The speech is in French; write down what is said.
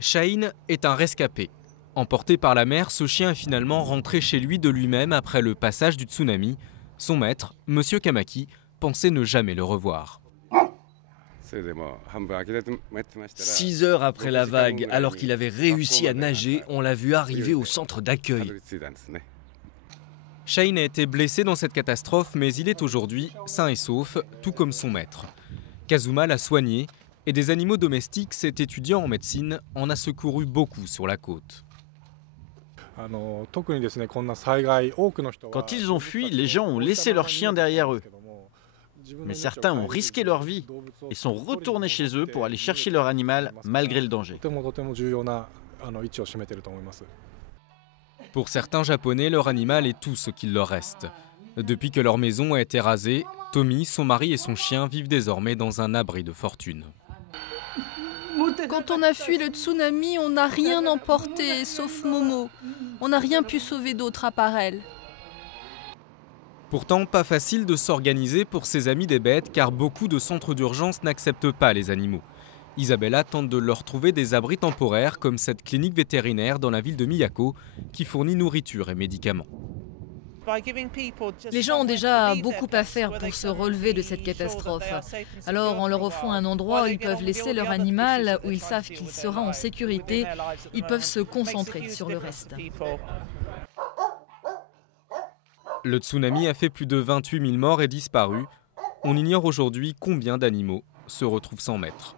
Shaheen est un rescapé. Emporté par la mer, ce chien est finalement rentré chez lui de lui-même après le passage du tsunami. Son maître, Monsieur Kamaki, pensait ne jamais le revoir. 6 heures après la vague, alors qu'il avait réussi à nager, on l'a vu arriver au centre d'accueil. Shaheen a été blessé dans cette catastrophe, mais il est aujourd'hui sain et sauf, tout comme son maître. Kazuma l'a soigné et des animaux domestiques, cet étudiant en médecine en a secouru beaucoup sur la côte. Quand ils ont fui, les gens ont laissé leurs chiens derrière eux. Mais certains ont risqué leur vie et sont retournés chez eux pour aller chercher leur animal malgré le danger. Pour certains Japonais, leur animal est tout ce qu'il leur reste. Depuis que leur maison a été rasée, Tommy, son mari et son chien vivent désormais dans un abri de fortune. Quand on a fui le tsunami, on n'a rien emporté, sauf Momo. On n'a rien pu sauver d'autre à part elle. Pourtant, pas facile de s'organiser pour ses amis des bêtes, car beaucoup de centres d'urgence n'acceptent pas les animaux. Isabella tente de leur trouver des abris temporaires, comme cette clinique vétérinaire dans la ville de Miyako, qui fournit nourriture et médicaments. Les gens ont déjà beaucoup à faire pour se relever de cette catastrophe. Alors, en leur offrant un endroit où ils peuvent laisser leur animal, où ils savent qu'il sera en sécurité, ils peuvent se concentrer sur le reste. Le tsunami a fait plus de 28 000 morts et disparus. On ignore aujourd'hui combien d'animaux se retrouvent sans maître.